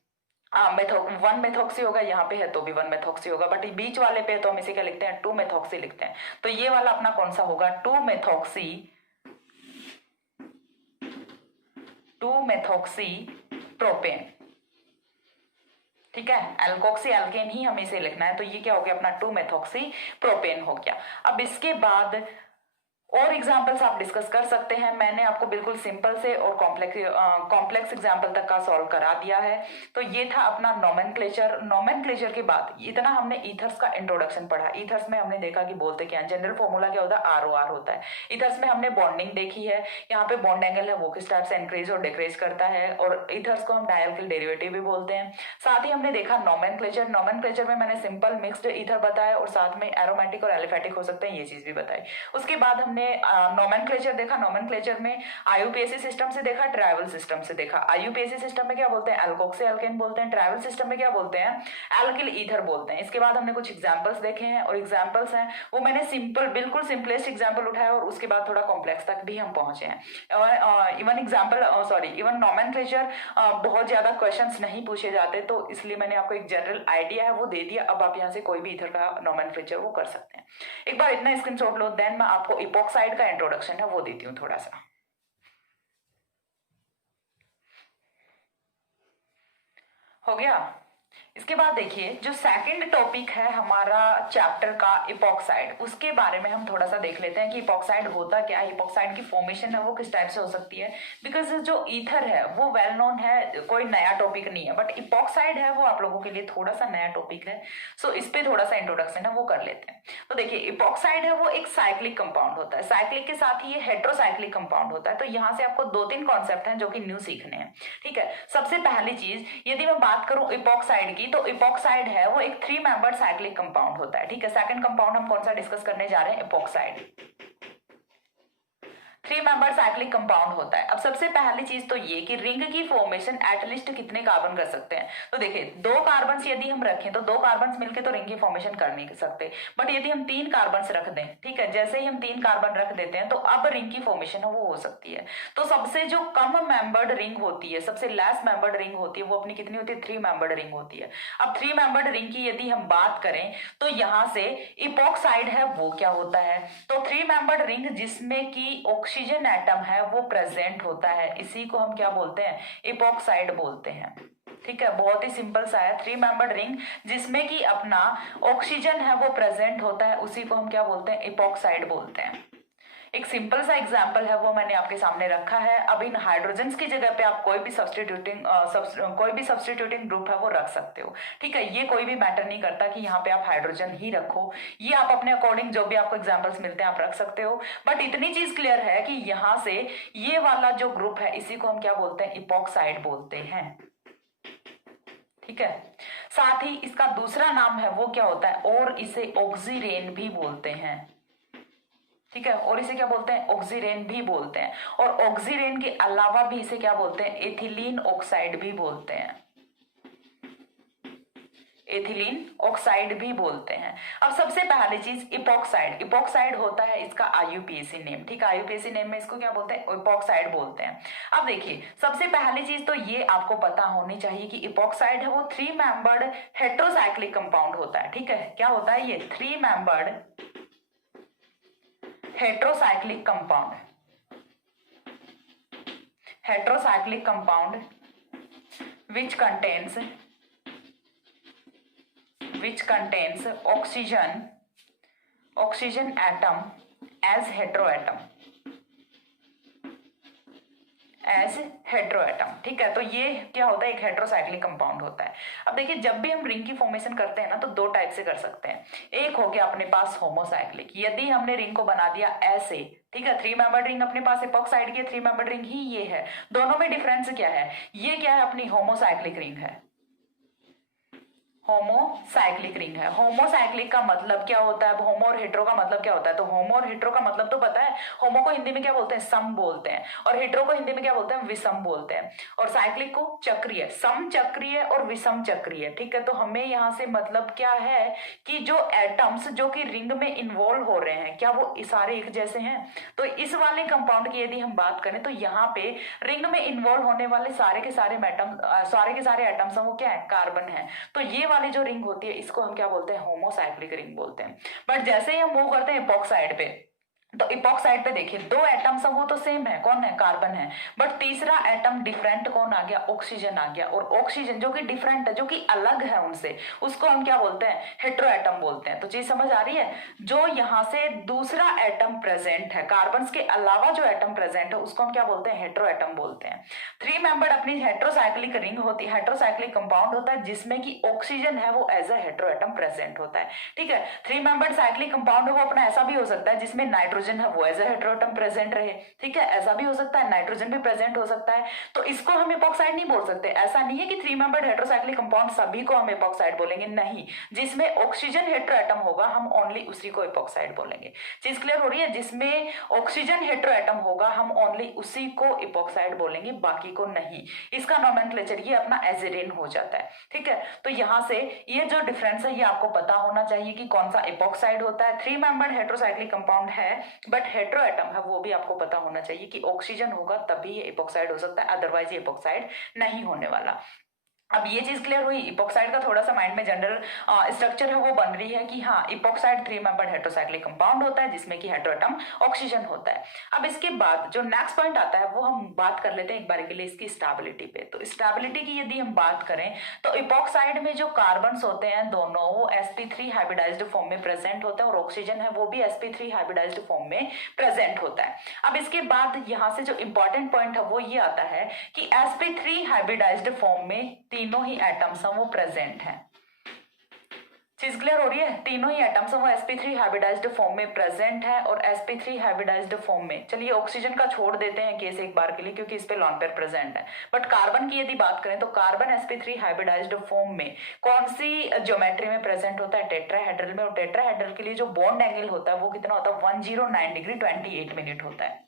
1 मेथॉक्सी होगा, यहाँ पे है तो भी 1 मेथॉक्सी होगा, बट बीच वाले पे तो हम इसे क्या लिखते हैं? 2 मेथॉक्सी लिखते हैं। तो ये वाला अपना कौन सा होगा? 2 मेथॉक्सी प्रोपेन, ठीक है। एल्कोक्सी एल्केन ही हमें इसे लिखना है। तो ये क्या हो गया? अपना 2 मेथॉक्सी प्रोपेन हो गया। अब इसके बाद और एग्जाम्पल्स आप डिस्कस कर सकते हैं। मैंने आपको बिल्कुल सिंपल से और कॉम्प्लेक्स एग्जाम्पल तक का सॉल्व करा दिया है। तो ये था अपना नोमेनक्लेचर। नोमेनक्लेचर के बाद इतना हमने ईथर्स का इंट्रोडक्शन पढ़ा। ईथर्स में हमने देखा कि बोलते क्या है, जनरल फॉर्मूला क्या होता है? ROR होता है। ईथर्स में हमने बॉन्डिंग देखी है, यहाँ पे बॉन्ड एंगल है वो किस टाइप से इंक्रीज और डिक्रीज करता है, और ईथर्स को हम डायल्किल डेरिवेटिव भी बोलते हैं। साथ ही हमने देखा नोमेनक्लेचर। नोमेनक्लेचर में मैंने सिंपल मिक्स्ड ईथर बताया और साथ में एरोमेटिक और एलिफेटिक हो सकते हैं, ये चीज भी बताई। उसके बाद हमने हमने नोमेनक्लेचर देखा, नोमेनक्लेचर में आईयूपीएसी सिस्टम से देखा, ट्राइवल सिस्टम से देखा। आईयूपीएसी सिस्टम में क्या बोलते हैं, एल्कोक्सी एल्केन बोलते हैं, ट्राइवल सिस्टम में क्या बोलते हैं, एल्किल ईथर बोलते हैं। इसके बाद हमने कुछ एग्जांपल्स देखे हैं, और एग्जांपल्स हैं वो मैंने सिंपल, बिल्कुल सिंपलेस्ट एग्जांपल उठाया, और उसके बाद थोड़ा कॉम्प्लेक्स तक भी हम पहुंचे हैं। और इवन नोमेनक्लेचर बहुत ज्यादा क्वेश्चंस नहीं पूछे जाते, तो इसलिए मैंने आपको एक जनरल आइडिया है वो दे दिया। अब आप यहाँ से कोई भी ईथर का नोमेनक्लेचर वो कर सकते हैं। एक बार इतना स्क्रीनशॉट लो, देन मैं आपको इपोक्साइड का इंट्रोडक्शन है वो देती हूँ थोड़ा सा। हो गया। इसके बाद देखिए जो सेकंड टॉपिक है हमारा चैप्टर का इपोक्साइड, उसके बारे में हम थोड़ा सा देख लेते हैं कि इपोक्साइड होता क्या है, इपोक्साइड की फॉर्मेशन है वो किस टाइप से हो सकती है। बिकॉज जो ईथर है वो वेल नोन है, कोई नया टॉपिक नहीं है, बट इपोक्साइड है वो आप लोगों के लिए थोड़ा सा नया टॉपिक है। सो इस पे थोड़ा सा इंट्रोडक्शन है वो कर लेते हैं। तो देखिए इपोक्साइड है वो एक साइक्लिक कंपाउंड होता है, साइक्लिक के साथ ही ये हेट्रोसाइक्लिक कंपाउंड होता है। तो यहाँ से आपको 2-3 कॉन्सेप्ट हैं जो कि न्यू सीखने हैं। ठीक है, सबसे पहली चीज यदि मैं बात करूं इपोक्साइड की, तो इपोक्साइड है वो एक 3 मेंबर साइक्लिक कंपाउंड होता है। ठीक है, सेकंड कंपाउंड हम कौन सा डिस्कस करने जा रहे हैं, इपोक्साइड 3 मेंबर साइक्लिक कंपाउंड होता है। अब सबसे पहली चीज तो ये कि रिंग की फॉर्मेशन एटलीस्ट कितने कार्बन कर सकते हैं। तो देखिए 2 कार्बन यदि हम रखें तो 2 कार्बन मिलकर तो रिंग की फॉर्मेशन कर नहीं सकते, बट यदि हम 3 कार्बन रख दें, ठीक है, जैसे ही हम 3 कार्बन रख देते हैं तो अब रिंग की फॉर्मेशन है वो हो सकती है। तो सबसे जो कम मेंबर्ड रिंग होती है, सबसे लेस मेंबर्ड रिंग होती है, वो अपनी कितनी होती है, 3 मेंबर्ड रिंग होती है। अब 3 मेंबर्ड रिंग की यदि हम बात करें तो यहां से इपोक्साइड है वो क्या होता है, तो 3 मेंबर्ड रिंग जिसमें की ऑक्सीजन एटम है वो प्रेजेंट होता है, इसी को हम क्या बोलते हैं, इपोक्साइड बोलते हैं। ठीक है, बहुत ही सिंपल सा है, 3 मेंबर्ड रिंग जिसमें कि अपना ऑक्सीजन है वो प्रेजेंट होता है, उसी को हम क्या बोलते हैं, इपोक्साइड बोलते हैं। एक सिंपल सा एग्जांपल है वो मैंने आपके सामने रखा है। अब इन हाइड्रोजन्स की जगह पे आप कोई भी सब्स्टिट्यूटिंग ग्रुप है वो रख सकते हो। ठीक है, ये कोई भी मैटर नहीं करता कि यहाँ पे आप हाइड्रोजन ही रखो, ये आप अपने अकॉर्डिंग जो भी आपको एग्जांपल्स मिलते हैं आप रख सकते हो। बट इतनी चीज क्लियर है कि यहाँ से ये वाला जो ग्रुप है इसी को हम क्या बोलते हैं, इपोक्साइड बोलते हैं। ठीक है, साथ ही इसका दूसरा नाम है वो क्या होता है, और इसे ऑक्सीरेन भी बोलते हैं। ठीक है, और इसे क्या बोलते हैं, ऑक्सीरेन भी बोलते हैं। और ऑक्सीरेन के अलावा भी इसे क्या बोलते हैं, एथिलीन ऑक्साइड भी बोलते हैं, एथिलीन ऑक्साइड भी बोलते हैं। अब सबसे पहली चीज इपोक्साइड, इपोक्साइड होता है इसका आईयूपीएसी नेम। ठीक है, आईयूपीएसी नेम में इसको क्या बोलते हैं, इपोक्साइड बोलते हैं। अब देखिए सबसे पहली चीज तो ये आपको पता होनी चाहिए कि इपोक्साइड है वो 3 मेंबर्ड हेट्रोसाइक्लिक कंपाउंड होता है। ठीक है, क्या होता है ये 3 membered heterocyclic compound, heterocyclic compound which contains oxygen atom as heteroatom, ठीक है, तो ये क्या होता है, एक हेट्रोसाइक्लिक कंपाउंड होता है। अब देखिए जब भी हम रिंग की फॉर्मेशन करते हैं ना तो 2 टाइप से कर सकते हैं। एक हो गया अपने पास होमोसाइक्लिक, यदि हमने रिंग को बना दिया ऐसे, ठीक है, 3 मेंबर्ड रिंग अपने पास इपोक्साइड की 3 मेंबर्ड रिंग ही ये है। दोनों में डिफरेंस क्या है, ये क्या है, अपनी होमोसाइक्लिक रिंग है, होमोसाइक्लिक रिंग है। होमोसाइक्लिक का मतलब क्या होता है, होमो और हेट्रो का मतलब क्या होता है, तो होमो और हेट्रो का मतलब तो पता है, होमो को हिंदी में क्या बोलते हैं, सम बोलते हैं, और हेट्रो को हिंदी में क्या बोलते हैं, विषम बोलते हैं, और साइक्लिक को चक्रीय, सम चक्रीय और विषम चक्रीय। ठीक है, तो हमें यहाँ से मतलब क्या है कि जो एटम्स जो कि रिंग में इन्वॉल्व हो रहे हैं क्या वो सारे एक जैसे हैं। तो इस वाले कंपाउंड की यदि हम बात करें तो यहाँ पे रिंग में इन्वॉल्व होने वाले सारे के सारे एटम्स हैं वो क्या है, कार्बन है। तो ये वाली जो रिंग होती है इसको हम क्या बोलते हैं, होमोसाइक्लिक रिंग बोलते हैं। बट जैसे ही हम मूव करते हैं इपोक्साइड पे, तो इपोक्साइड पे देखिए 2 एटम्स वो तो सेम है, कौन है, कार्बन है, बट तीसरा एटम डिफरेंट कौन आ गया, ऑक्सीजन आ गया। और ऑक्सीजन जो कि डिफरेंट है, जो कि अलग है उनसे, उसको हम क्या बोलते हैं, हेट्रो एटम बोलते हैं। तो चीज समझ आ रही है, जो यहाँ से दूसरा एटम प्रेजेंट है, कार्बन के अलावा जो एटम प्रेजेंट है उसको हम क्या बोलते हैं, हेट्रो एटम बोलते हैं। 3 मेंबर्ड अपनी हेट्रोसाइक्लिक रिंग होती है, हेट्रोसाइक्लिक कंपाउंड होता है जिसमें कि ऑक्सीजन है वो as a hetero atom present होता है। ठीक है, 3 मेंबर्ड साइक्लिक कंपाउंड वो अपना ऐसा भी हो सकता है जिसमें नाइट्रोजन नाइट्रोजन है वो एज ए हेटेरोएटम प्रेजेंट रहे, ठीक है। ऐसा भी हो सकता है, नाइट्रोजन भी प्रेजेंट हो सकता है, तो इसको हम इपॉक्साइड नहीं बोल सकते। ऐसा नहीं है कि 3 मेंबर्ड हेटेरोसाइक्लिक कंपाउंड सभी को हम इपॉक्साइड बोलेंगे, नहीं। जिसमें ऑक्सीजन हेटेरोएटम होगा हम ओनली उसी को इपॉक्साइड बोलेंगे। चीज क्लियर हो रही है? जिसमें ऑक्सीजन हेटेरोएटम होगा हम ओनली उसी को इपॉक्साइड बोलेंगे, बाकी को नहीं। इसका नोमेनक्लेचर ये अपना एजिडिन हो जाता है, ठीक है। तो यहां से ये जो डिफरेंस है ये आपको पता होना चाहिए कि कौन सा इपॉक्साइड होता है। 3 मेंबर्ड हेटेरोसाइक्लिक कंपाउंड है बट हेटेरोएटम है, वो भी आपको पता होना चाहिए कि ऑक्सीजन होगा तभी ये इपॉक्साइड हो सकता है, अदरवाइज ये इपॉक्साइड नहीं होने वाला। अब ये चीज क्लियर हुई। इपॉक्साइड का थोड़ा सा माइंड में जनरल स्ट्रक्चर है वो बन रही है कि हाँ, इपॉक्साइड 3 मेंबर्ड हेटेरोसाइक्लिक कंपाउंड होता है जिसमें कि हेटेरोएटम ऑक्सीजन होता है। अब इसके बाद जो नेक्स्ट पॉइंट आता है वो हम बात कर लेते हैं एक बार के लिए इसकी स्टेबिलिटी पे। तो स्टेबिलिटी की यदि हम बात करें तो इपॉक्साइड में जो कार्बन्स होते हैं दोनों वो sp3 हाइब्रिडाइज्ड फॉर्म में प्रेजेंट होते हैं और ऑक्सीजन है वो भी sp3 हाइब्रिडाइज्ड फॉर्म में प्रेजेंट होता है। अब इसके बाद यहाँ से जो इंपॉर्टेंट पॉइंट है वो ये आता है कि sp3 हाइब्रिडाइज्ड फॉर्म में तीनों ही एटम्स हैं वो प्रेजेंट हैं। चीज क्लियर हो रही है? तीनों ही एटम्स हैं वो sp3 हाइब्रिडाइज्ड फॉर्म में प्रेजेंट है और sp3 हाइब्रिडाइज्ड फॉर्म में, चलिए ऑक्सीजन का छोड़ देते हैं केस एक बार के लिए क्योंकि इस पे लॉन पेयर प्रेजेंट है, बट कार्बन की यदि बात करें तो कार्बन sp3 हाइब्रिडाइज्ड फॉर्म में कौन सी ज्योमेट्री में प्रेजेंट होता है? टेट्राहेड्रल में। और टेट्राहेड्रल के लिए जो बॉन्ड एंगल होता है वो कितना होता है? 109 डिग्री 28 मिनट होता है,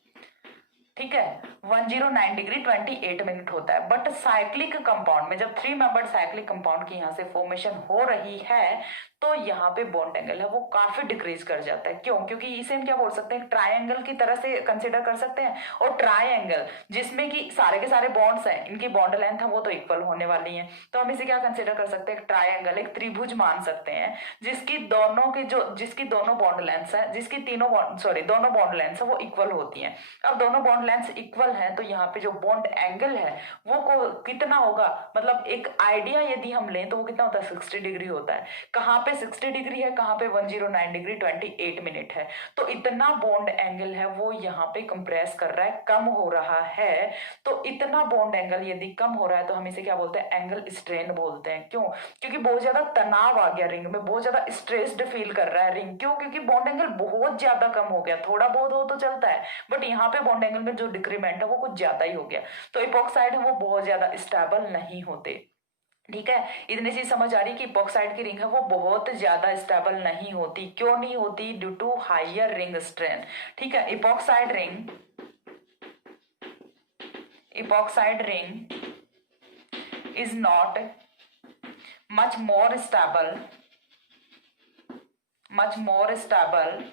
ठीक है। 109 डिग्री 28 मिनट होता है। बट साइक्लिक कंपाउंड में जब 3 मेंबर्ड साइक्लिक कंपाउंड की यहाँ से फॉर्मेशन हो रही है तो यहाँ पे बॉन्ड एंगल है वो काफी डिक्रीज कर जाता है। क्यों? क्योंकि इसे हम क्या बोल सकते हैं? ट्रायंगल की तरह से कंसिडर कर सकते हैं। और ट्रायंगल जिसमें कि सारे के सारे बॉन्ड्स हैं, इनकी बॉन्ड लेंथ है वो तो इक्वल होने वाली है, तो हम इसे क्या कंसिडर कर सकते हैं? ट्रायंगल, एक त्रिभुज मान सकते हैं जिसकी दोनों बॉन्ड लेंथ है, जिसकी दोनों बॉन्ड लेंथ है वो इक्वल होती है। अब दोनों बॉन्ड लेंथ इक्वल है तो यहाँ पे जो बॉन्ड एंगल है वो कितना होगा? मतलब एक आइडिया यदि हम लें तो वो कितना होता है? 60 डिग्री होता है। कहाँ पे 60 डिग्री है? कहाँ पे 109 डिग्री 28 मिनट है। तो इतना बॉन्ड एंगल है वो यहाँ पे कंप्रेस कर रहा है, कम हो रहा है। तो इतना बॉन्ड एंगल यदि कम हो रहा है तो हम इसे क्या बोलते हैं? एंगल स्ट्रेन बोलते हैं। क्यों? क्योंकि बहुत ज्यादा तनाव आ गया रिंग में, बहुत ज्यादा स्ट्रेस्ड फील कर रहा है रिंग। क्यों? क्योंकि बॉन्ड एंगल बहुत ज्यादा कम हो गया। थोड़ा बहुत हो तो चलता है बट यहाँ पे बॉन्ड एंगल में जो डिक्रीमेंट है वो कुछ ज्यादा ही हो गया। तो इपॉक्साइड है वो बहुत ज्यादा स्टेबल नहीं होते, ठीक है। इतनी चीज समझ आ रही कि इपॉक्साइड की रिंग है वो बहुत ज्यादा स्टेबल नहीं होती। क्यों नहीं होती? Due to higher ring strain, ठीक है। Epoxide ring is not much more stable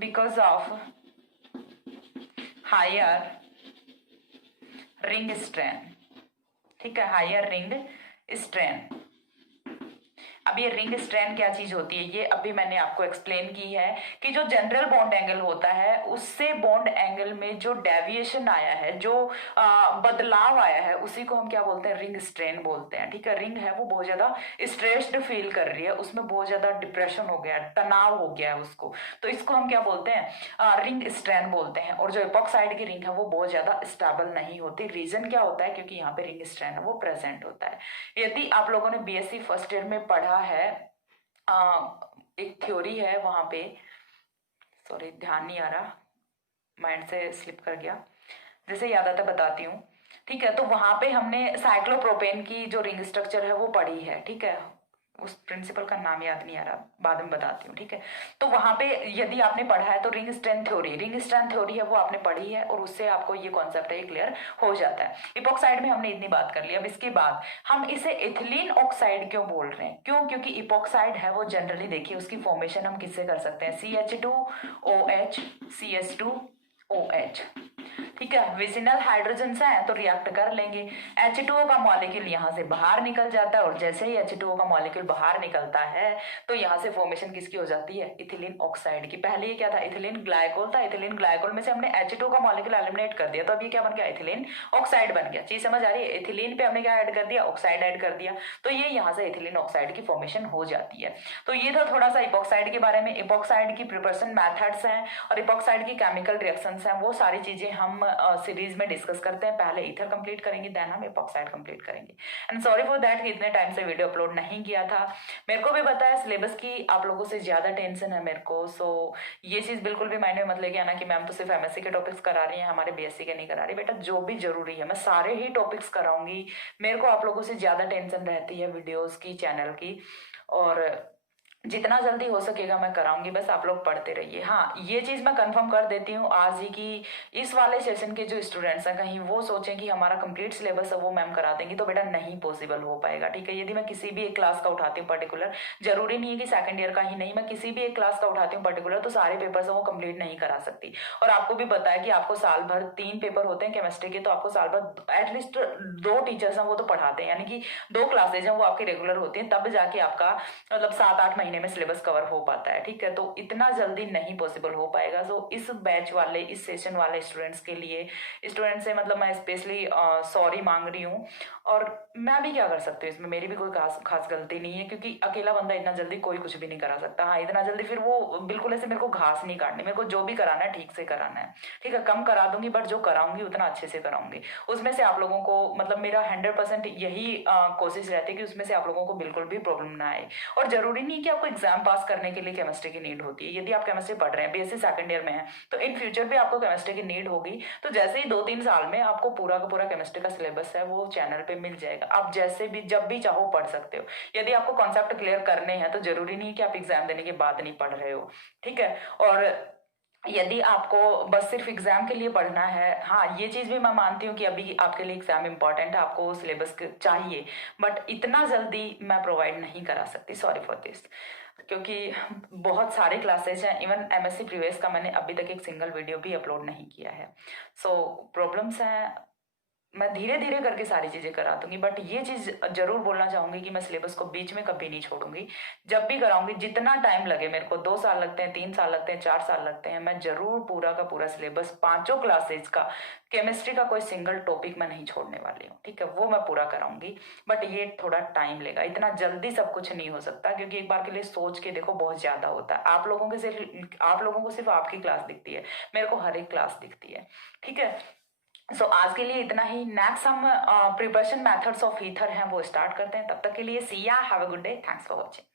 because of higher ring strain, ठीक है, हायर रिंग स्ट्रेन। अब ये रिंग स्ट्रेन क्या चीज होती है ये अभी मैंने आपको एक्सप्लेन की है कि जो जनरल बॉन्ड एंगल होता है उससे बॉन्ड एंगल में जो डेविएशन आया है, जो बदलाव आया है, उसी को हम क्या बोलते हैं? रिंग स्ट्रेन बोलते हैं, ठीक है। रिंग है वो बहुत ज्यादा स्ट्रेस्ड फील कर रही है, उसमें बहुत ज्यादा डिप्रेशन हो गया, तनाव हो गया है उसको, तो इसको हम क्या बोलते हैं? रिंग स्ट्रेन बोलते हैं। और जो इपॉक्साइड की रिंग है वो बहुत ज्यादा स्टेबल नहीं होती। रीजन क्या होता है? क्योंकि यहाँ पे रिंग स्ट्रेन है वो प्रेजेंट होता है। यदि आप लोगों ने बीएससी फर्स्ट ईयर में पढ़ा है, एक थ्योरी है वहां पे, सॉरी ध्यान नहीं आ रहा, माइंड से स्लिप कर गया, जैसे याद आता बताती हूँ, ठीक है। तो वहां पे हमने साइक्लोप्रोपेन की जो रिंग स्ट्रक्चर है वो पढ़ी है, ठीक है। उस प्रिंसिपल का नाम याद नहीं आ रहा, बाद में बताती हूँ, ठीक है। तो वहां पे यदि आपने पढ़ा है तो रिंग स्ट्रेन थ्योरी है वो आपने पढ़ी है और उससे आपको ये कॉन्सेप्ट है क्लियर हो जाता है। इपॉक्साइड में हमने इतनी बात कर ली। अब इसके बाद हम इसे इथिलीन ऑक्साइड क्यों बोल रहे हैं? क्यों? क्योंकि इपॉक्साइड है वो जनरली देखिए उसकी फॉर्मेशन हम किससे कर सकते हैं? CH2OH CH2OH, ठीक है। विसिनल हाइड्रोजन है तो रिएक्ट कर लेंगे, H2O का मॉलिक्यूल यहाँ से बाहर निकल जाता है और जैसे ही H2O का मॉलिक्यूल बाहर निकलता है तो यहाँ से फॉर्मेशन किसकी हो जाती है? इथिलीन ऑक्साइड की। पहले ये क्या था? इथिलीन ग्लाइकोल था। इथिलीन ग्लाइकोल में से हमने H2O का मॉलिक्यूल एलिमिनेट कर दिया तो अब ये क्या बन गया? इथिलीन ऑक्साइड बन गया। चीज समझ आ रही है? इथिलीन पे हमने क्या ऐड कर दिया? ऑक्साइड ऐड कर दिया, तो ये यहाँ से इथिलीन ऑक्साइड की फॉर्मेशन हो जाती है। तो ये था थोड़ा सा इपॉक्साइड के बारे में। इपॉक्साइड की प्रिपरेशन मैथड्स हैं और इपॉक्साइड की केमिकल रिएक्शंस हैं, वो सारी चीजें हम सीरीज में डिस्कस करते हैं। पहले ईथर कंप्लीट करेंगे, देन हम एपॉक्साइड कंप्लीट करेंगे। एंड सॉरी फॉर दैट कि इतने टाइम से वीडियो अपलोड नहीं किया था। मेरे को भी पता है सिलेबस की आप लोगों से ज्यादा टेंशन है मेरे को, सो ये चीज बिल्कुल भी माइंड में मत लेके आना कि मैम तो सिर्फ एमएससी के टॉपिक्स करा रही हैं, हमारे बीएससी के नहीं करा रही। बेटा जो भी जरूरी है मैं सारे ही टॉपिक्स कराऊंगी। मेरे को आप लोगों से ज्यादा टेंशन रहती है वीडियोस की, चैनल की, और जितना जल्दी हो सकेगा मैं कराऊंगी। बस आप लोग पढ़ते रहिए। हाँ, ये चीज मैं कंफर्म कर देती हूँ आज ही कि इस वाले सेशन के जो स्टूडेंट्स हैं कहीं वो सोचें कि हमारा कंप्लीट सिलेबस है वो मैम करा देंगी, तो बेटा नहीं पॉसिबल हो पाएगा। ठीक है, यदि मैं किसी भी एक क्लास का उठाती हूँ पर्टिकुलर, जरूरी नहीं है कि सेकंड ईयर का ही नहीं, मैं किसी भी एक क्लास का उठाती हूँ पर्टिकुलर, तो सारे पेपर्स वो कंप्लीट नहीं करा सकती। और आपको भी पता है कि आपको साल भर 3 पेपर होते हैं केमिस्ट्री के, तो आपको साल भर एटलीस्ट 2 टीचर्स हैं वो तो पढ़ाते हैं, यानी कि 2 क्लासेज हैं वो आपकी रेगुलर होती हैं, तब जाके आपका मतलब 7-8 महीने में सिलेबस कवर हो पाता है। ठीक है, तो इतना जल्दी नहीं पॉसिबल हो पाएगा। सो इस बैच वाले, इस सेशन वाले स्टूडेंट्स के लिए, स्टूडेंट से मतलब मैं स्पेशली सॉरी मांग रही हूँ। और मैं भी क्या कर सकती हूँ इसमें, मेरी भी कोई खास गलती नहीं है, क्योंकि अकेला बंदा इतना जल्दी कोई कुछ भी नहीं करा सकता। हाँ, इतना जल्दी फिर वो बिल्कुल ऐसे मेरे को घास नहीं काटनी, मेरे को जो भी कराना है ठीक से कराना है। ठीक है, कम करा दूंगी बट जो कराऊंगी उतना अच्छे से कराऊंगी। उसमें से आप लोगों को मतलब मेरा 100% यही कोशिश रहती है कि उसमें से आप लोगों को बिल्कुल भी प्रॉब्लम ना आए। और जरूरी नहीं कि आपको एग्जाम पास करने के लिए केमिस्ट्री की नीड होती है। यदि आप केमिस्ट्री पढ़ रहे हैं, बीएससी सेकंड ईयर में है, तो इन फ्यूचर भी आपको केमिस्ट्री की नीड होगी। तो जैसे ही 2-3 साल में आपको पूरा का पूरा केमिस्ट्री का सिलेबस है वो चैनल पे मिल जाएगा। आप जैसे भी जब भी चाहो पढ़ सकते हो। यदि आपको कॉन्सेप्ट क्लियर करने हैं तो जरूरी नहीं कि आप एग्जाम देने के बाद नहीं पढ़ रहे हो। ठीक है, और यदि आपको बस सिर्फ एग्जाम के लिए पढ़ना है, हाँ ये चीज भी मैं मानती हूँ कि अभी आपके लिए एग्जाम इंपॉर्टेंट है, आपको सिलेबस चाहिए, बट इतना जल्दी मैं प्रोवाइड नहीं करा सकती, सॉरी फॉर दिस। क्योंकि बहुत सारे क्लासेज हैं, इवन एमएससी प्रीवियस का मैंने अभी तक एक सिंगल वीडियो भी अपलोड नहीं किया है। सो प्रॉब्लम्स हैं, मैं धीरे धीरे करके सारी चीजें करा दूंगी। बट ये चीज जरूर बोलना चाहूंगी कि मैं सिलेबस को बीच में कभी नहीं छोड़ूंगी। जब भी कराऊंगी, जितना टाइम लगे, मेरे को 2 साल लगते हैं, 3 साल लगते हैं, 4 साल लगते हैं, मैं जरूर पूरा का पूरा सिलेबस 5 क्लासेज का, केमिस्ट्री का कोई सिंगल टॉपिक मैं नहीं छोड़ने वाली हूँ। ठीक है, वो मैं पूरा कराऊंगी। बट ये थोड़ा टाइम लेगा, इतना जल्दी सब कुछ नहीं हो सकता, क्योंकि एक बार के लिए सोच के देखो बहुत ज्यादा होता है। आप लोगों को सिर्फ आपकी क्लास दिखती है, मेरे को हर एक क्लास दिखती है। ठीक है, सो आज के लिए इतना ही। नेक्स्ट हम प्रिपरेशन मेथड्स ऑफ ईथर हैं वो स्टार्ट करते हैं। तब तक के लिए सी या, have a good day, thanks for watching.